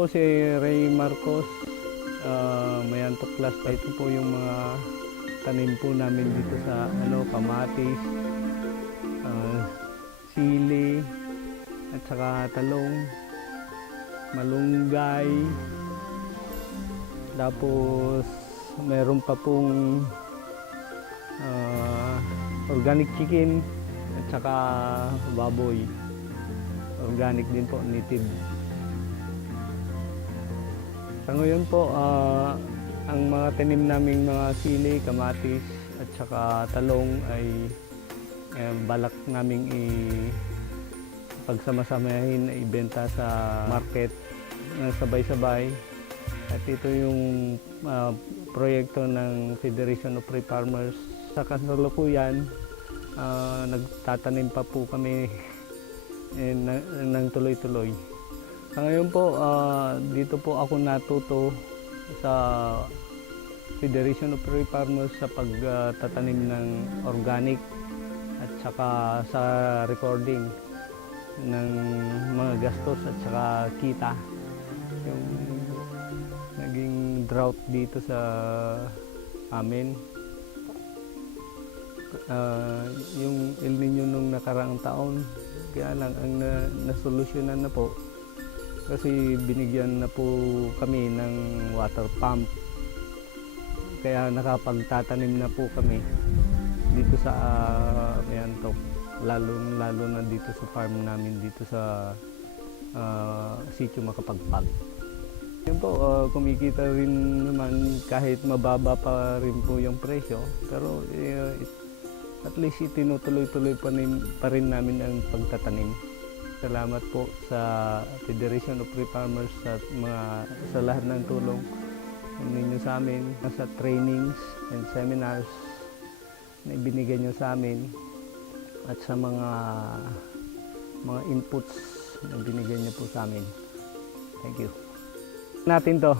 po si Ray Marcos, Mayantok Class. Ito po yung mga tanim po namin dito sa kamatis, sili, at saka talong, malunggay. Tapos meron pa pong organic chicken at saka baboy. Organic din po, native. Sa ngayon po, ang mga tanim naming mga sili, kamatis at saka talong ay balak naming pagsama-samahin, ibenta sa market na sabay-sabay. At ito yung proyekto ng Federation of Free Farmers. Sa kasalukuyan, nagtatanim pa po kami ng tuloy-tuloy. Sa ngayon po, dito po ako natuto sa Federation of Free Farmers sa pagtatanim ng organic at saka sa recording ng mga gastos at saka kita. Yung naging drought dito sa amin, yung El Nino nung nakaraang taon, kaya lang ang nasolusyonan na po kasi binigyan na po kami ng water pump, kaya nakapagtatanim na po kami dito sa Mayantok, lalo na dito sa farm namin dito sa Sitio Makapagpag. Yun po, kumikita rin naman kahit mababa pa rin po yung presyo, pero at least itinutuloy-tuloy pa rin namin ang pagtatanim. Salamat po sa Federation of Free Farmers sa lahat ng tulong ninyo sa amin, sa trainings and seminars na ibinigay nyo sa amin at sa mga inputs na binigay nyo po sa amin. Thank you. Natin to.